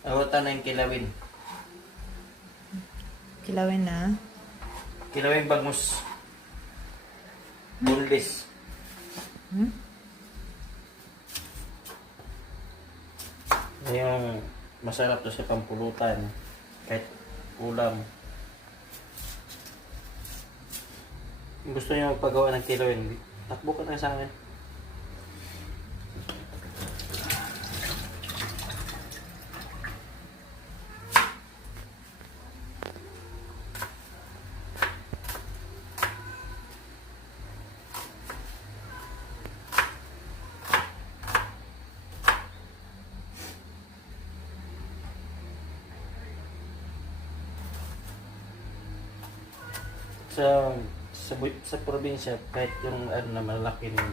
Ahutan na yung kilawin. Kilawin na. Kilawin bangus. Bunlis. Hmm? Yung masarap to sa pampulutan. Kahit ulam. Kung gusto niyo magpagawa ng kilawin, takbo ka na sa akin. Sa probinsya, kahit yung ano na malaki ng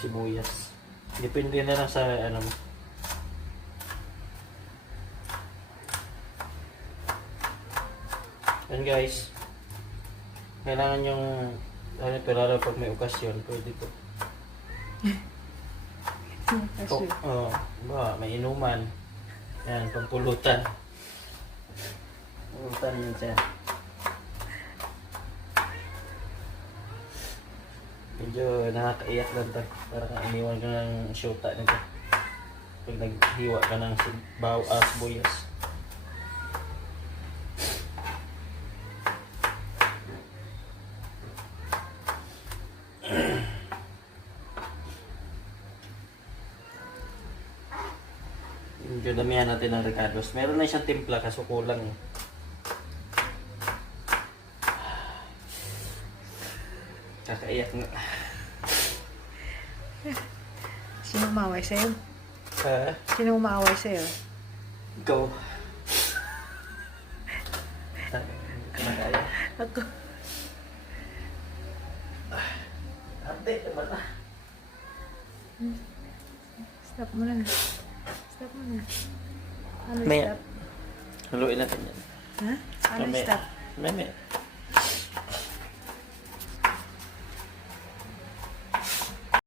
sibuyas. Depende na lang sa ano mo. Yan guys. Kailangan yung ano ito, lalo pag may okasyon, pwede to. May inuman. Yan, pampulutan. Pulutan yun siya. Medyo nakakaiyak lang to. Parang iniwan ka ng syuta nito. Pag naghiwa ka ng sibuyas. Medyo damihan natin ng recados. Meron na siyang timpla kaso kulang eh. Kakaiyak nga. Sino umaway sa'yo? Ha? Sino umaway sa'yo? Ikaw. Nakaya. Ako. Ate, naman na. Stop mo na. Stop mo na. Ano May- stop? Haluin natin yan. Ha? Ano Mamaya. stop? Meme.